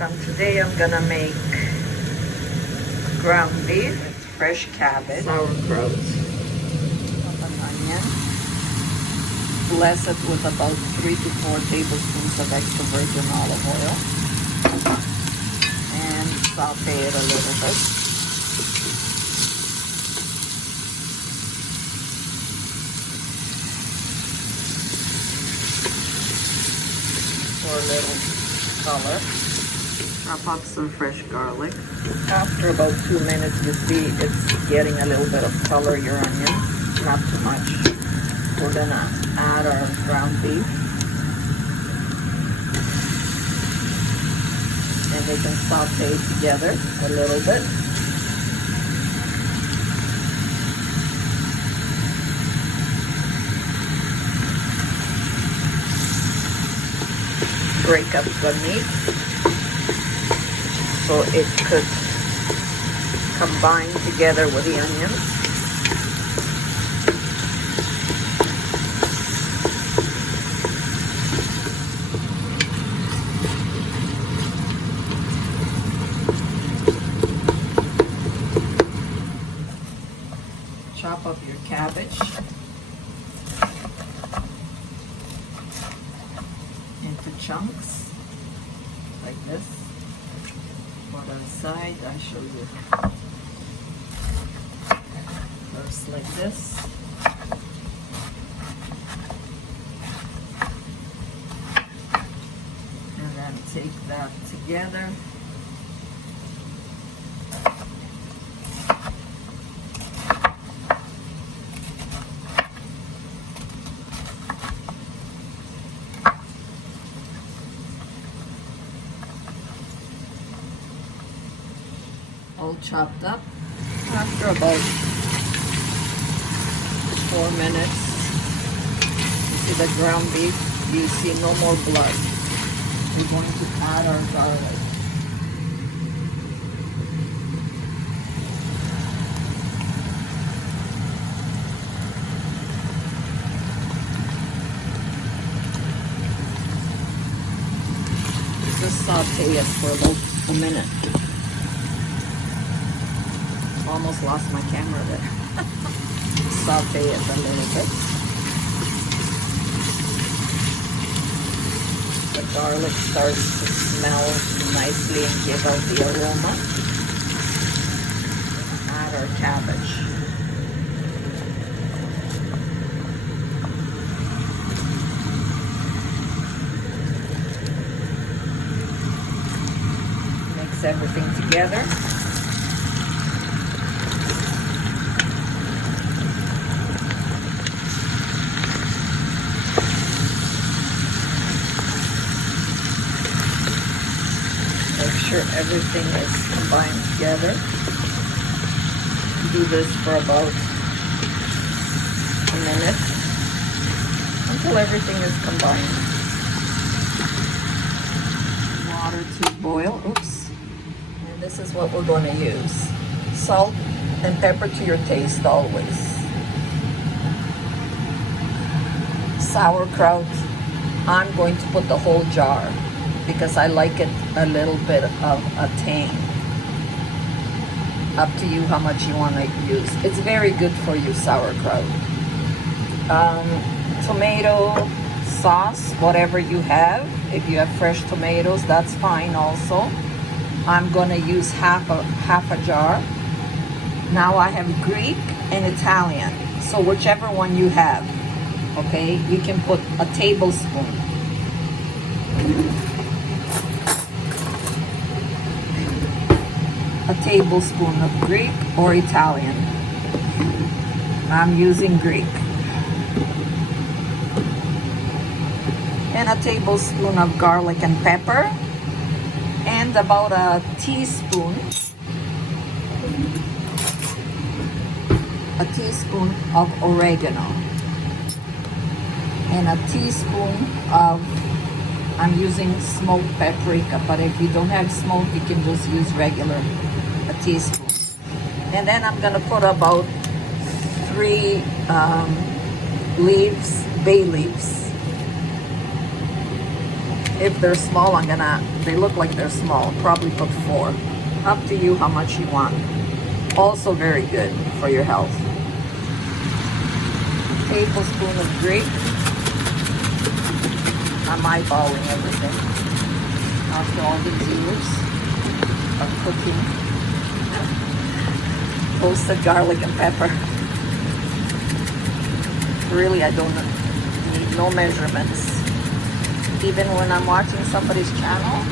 Today I'm gonna make ground beef, fresh cabbage, sauerkraut, an onion, bless it with about 3 to 4 tablespoons of extra virgin olive oil, and saute it a little bit. For a little color. Chop up some fresh garlic. After about 2 minutes, you see it's getting a little bit of color, your onion, not too much. We're gonna add our ground beef. And they can saute together a little bit. Break up the meat so it could combine together with the onions. Chop up your cabbage into chunks like this. Put on the side, I show you. First like this. And then take that together. All chopped up. After about 4 minutes, you see the ground beef, you see no more blood. We're going to add our garlic. Just saute it for about a minute. Almost lost my camera there. Saute it a little bit. The garlic starts to smell nicely and give out the aroma. Add our cabbage. Mix everything together. Make sure everything is combined together. Do this for about a minute until everything is combined. Water to boil. Oops. And this is what we're going to use. Salt and pepper to your taste always. Sauerkraut, I'm going to put the whole jar, because I like it a little bit of a tang. Up to you how much you want to use. It's very good for you, sauerkraut. Tomato sauce, whatever you have. If you have fresh tomatoes, that's fine also. I'm gonna use half a jar. Now I have Greek and Italian, so whichever one you have, okay? You can put a tablespoon. A tablespoon of Greek or Italian. I'm using Greek. And a tablespoon of garlic and pepper. And about a teaspoon of oregano. And a teaspoon of, I'm using smoked paprika, but if you don't have smoked, you can just use regular, a teaspoon. And then I'm gonna put about 3 bay leaves. If they're small, they look like they're small, probably put 4. Up to you how much you want. Also very good for your health. Tablespoon of grape. I'm eyeballing everything. After all these years of cooking. Toasted garlic and pepper. Really, I don't need no measurements. Even when I'm watching somebody's channel,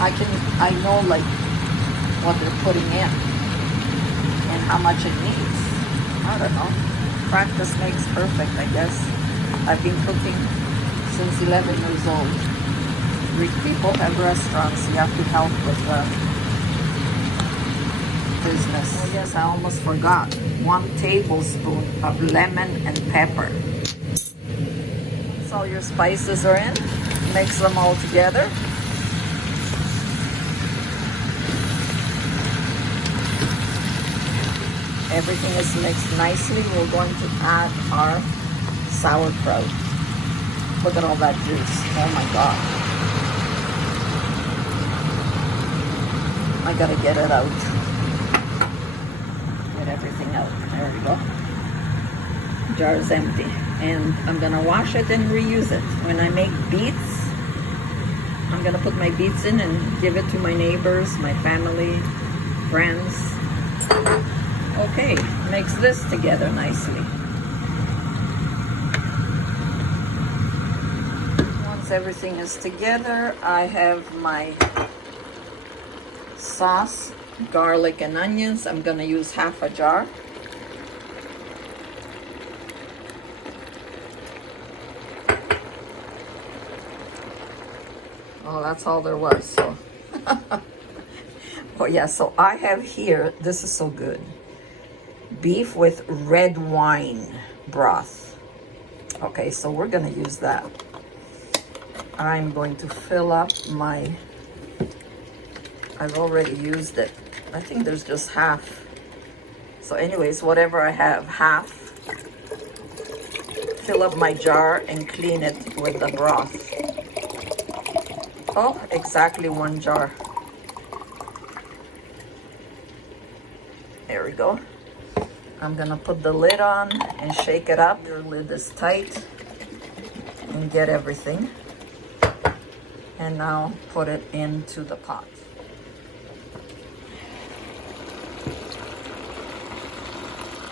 I know like what they're putting in and how much it needs. I don't know. Practice makes perfect, I guess. I've been cooking since 11 years old. Rich people have restaurants. You have to help with the business. Oh yes, I almost forgot. 1 tablespoon of lemon and pepper. Once all your spices are in, mix them all together. Everything is mixed nicely. We're going to add our sauerkraut. Look at all that juice. Oh my God. I gotta get it out. Get everything out. There we go. Jar is empty. And I'm gonna wash it and reuse it. When I make beets, I'm gonna put my beets in and give it to my neighbors, my family, friends. Okay, mix this together nicely. Once everything is together, I have my sauce, garlic and onions. I'm gonna use half a jar. Oh, that's all there was, so. Oh yeah, so I have here, this is so good. Beef with red wine broth. Okay, so we're gonna use that. I'm going to fill up my, I've already used it. I think there's just half. So anyways, whatever I have, half. Fill up my jar and clean it with the broth. Oh, exactly 1 jar. There we go. I'm gonna put the lid on and shake it up. Your lid is tight and get everything. And now put it into the pot.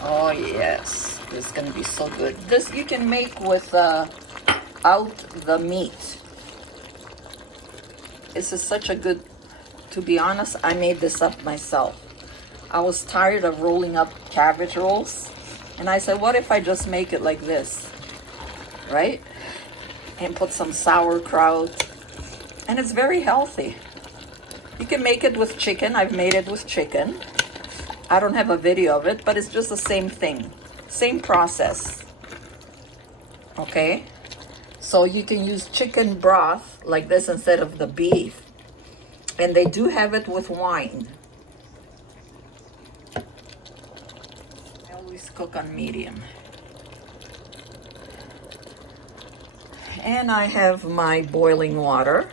Oh yes, this is gonna be so good. This you can make with out the meat. This is such a good, to be honest, I made this up myself. I was tired of rolling up cabbage rolls, and I said, what if I just make it like this, right? And put some sauerkraut, and it's very healthy. You can make it with chicken. I've made it with chicken. I don't have a video of it, but it's just the same thing, same process. Okay, so you can use chicken broth like this instead of the beef, and they do have it with wine. Cook on medium. And I have my boiling water,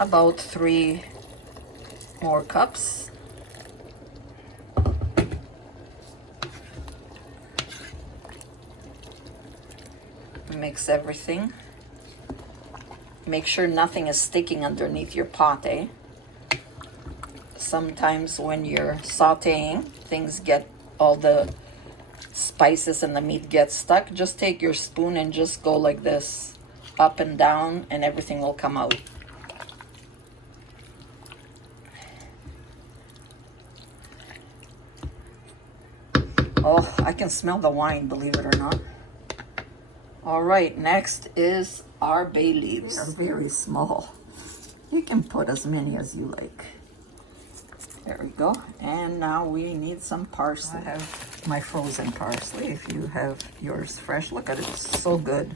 about 3 more cups. Mix everything. Make sure nothing is sticking underneath your pot, eh? Sometimes when you're sauteing, things get, all the spices and the meat get stuck. Just take your spoon and just go like this, up and down, and everything will come out. Oh, I can smell the wine, believe it or not. All right, next is our bay leaves. They're very small. You can put as many as you like. There we go. And now we need some parsley. I have my frozen parsley. If you have yours fresh, look at it, it's so good.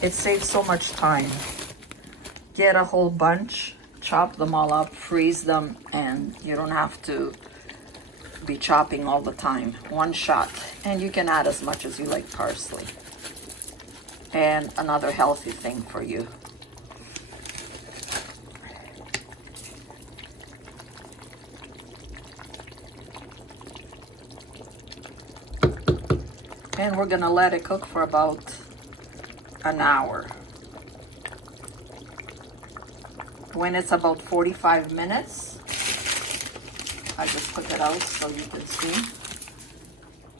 It saves so much time. Get a whole bunch, chop them all up, freeze them, and you don't have to be chopping all the time. 1 shot. And you can add as much as you like parsley. and another healthy thing for you. And we're gonna let it cook for about an hour. When it's about 45 minutes, I just took it out so you can see.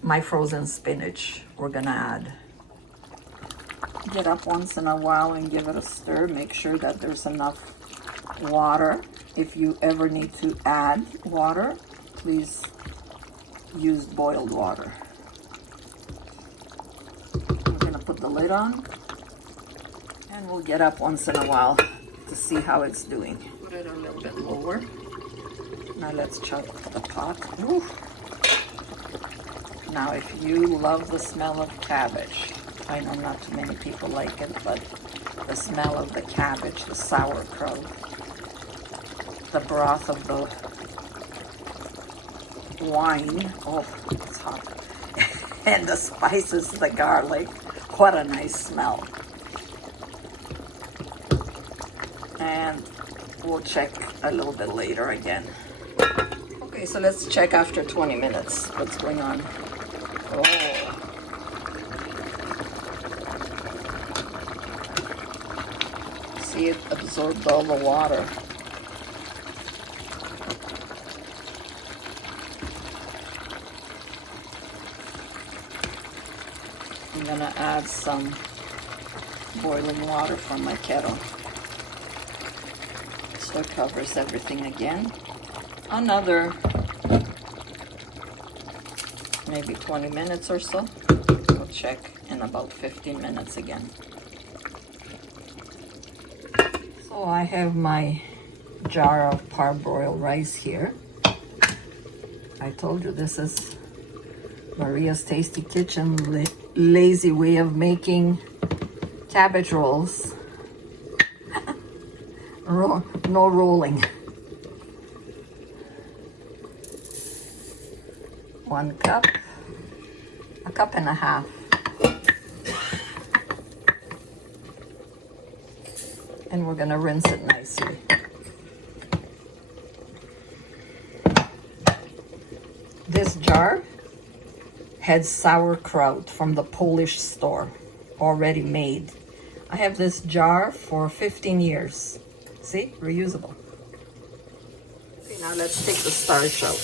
My frozen spinach we're gonna add. Get up once in a while and give it a stir. Make sure that there's enough water. If you ever need to add water, please use boiled water. We're gonna put the lid on and we'll get up once in a while to see how it's doing. Put it a little bit lower. Now let's check the pot. Ooh. Now if you love the smell of cabbage, I know not too many people like it, but the smell of the cabbage, the sauerkraut, the broth of the wine, oh, it's hot, and the spices, the garlic, what a nice smell. And we'll check a little bit later again. Okay, so let's check after 20 minutes what's going on. Oh. See, it absorbed all the water. I'm gonna add some boiling water from my kettle. So it covers everything again. Another maybe 20 minutes or so. We'll check in about 15 minutes again. So I have my jar of parboiled rice here. I told you this is Maria's Tasty Kitchen lazy way of making cabbage rolls. No rolling. 1 cup, a cup and a half. And we're gonna rinse it nicely. This jar had sauerkraut from the Polish store, already made. I have this jar for 15 years. See, reusable. Okay, now let's take the starch out.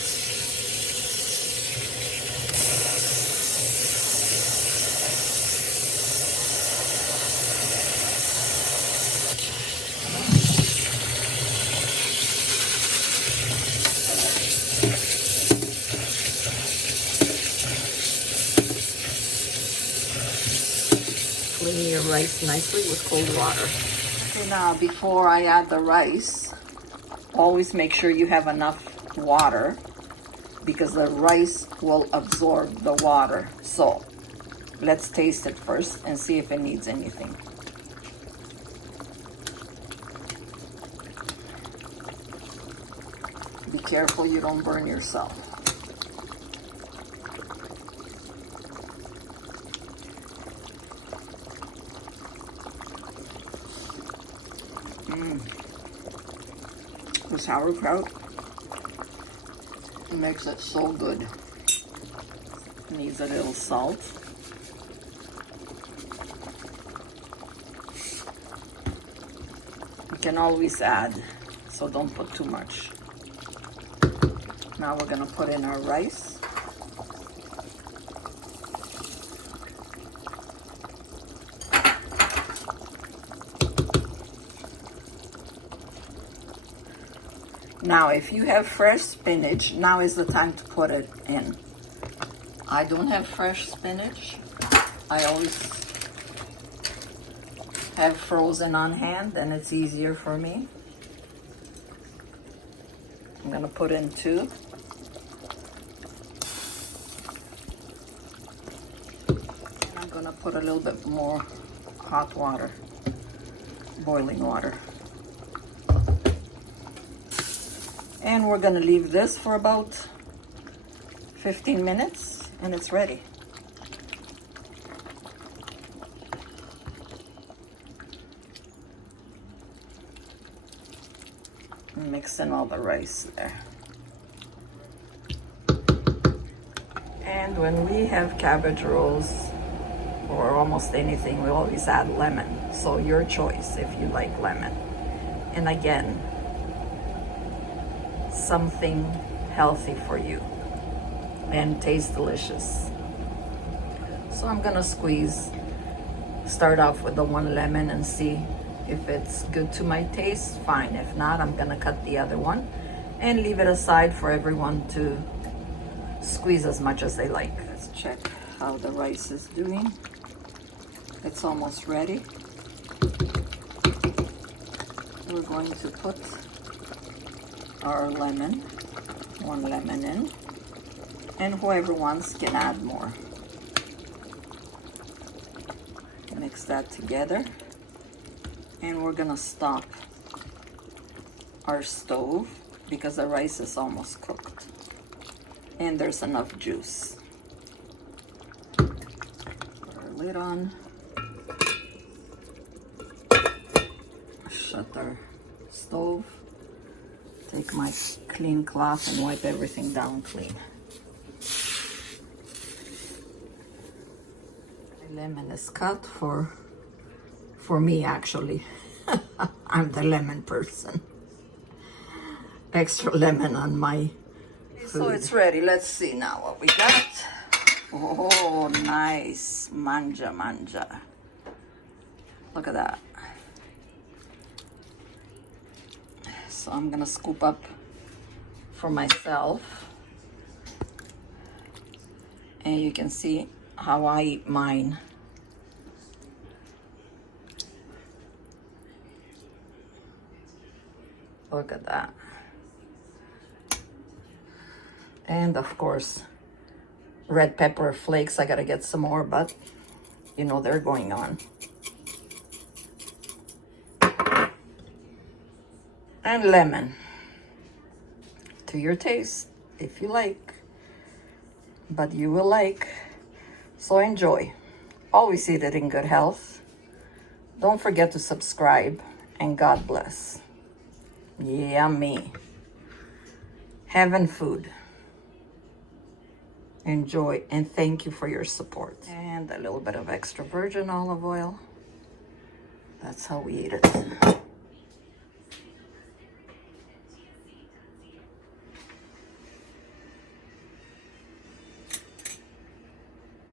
Clean your rice nicely with cold water. Okay, now before I add the rice, always make sure you have enough water because the rice will absorb the water. So let's taste it first and see if it needs anything. Be careful you don't burn yourself. The sauerkraut makes it so good. Needs a little salt. You can always add, so don't put too much. Now we're gonna put in our rice. Now, if you have fresh spinach, now is the time to put it in. I don't have fresh spinach. I always have frozen on hand, and it's easier for me. I'm gonna put in 2. And I'm gonna put a little bit more hot water, boiling water. And we're gonna leave this for about 15 minutes and it's ready. Mixing all the rice there. And when we have cabbage rolls or almost anything, we always add lemon. So your choice if you like lemon. And again, something healthy for you and tastes delicious. So I'm gonna start off with the one lemon and see if it's good to my taste, fine. If not, I'm gonna cut the other one and leave it aside for everyone to squeeze as much as they like. Let's check how the rice is doing. It's almost ready. We're going to put our lemon, one lemon in, and whoever wants can add more. Mix that together, and we're gonna stop our stove because the rice is almost cooked and there's enough juice. Put our lid on, shut our stove, take my clean cloth and wipe everything down clean. My lemon is cut for me actually. I'm the lemon person. Extra lemon on my food. So it's ready. Let's see now what we got. Oh, nice. Manja, manja. Look at that. So I'm gonna scoop up for myself. And you can see how I eat mine. Look at that. And of course, red pepper flakes. I gotta get some more, but you know they're going on. And lemon. To your taste, if you like. But you will like. So enjoy. Always eat it in good health. Don't forget to subscribe, and God bless. Yummy. Heaven food. Enjoy, and thank you for your support. And a little bit of extra virgin olive oil. That's how we eat it.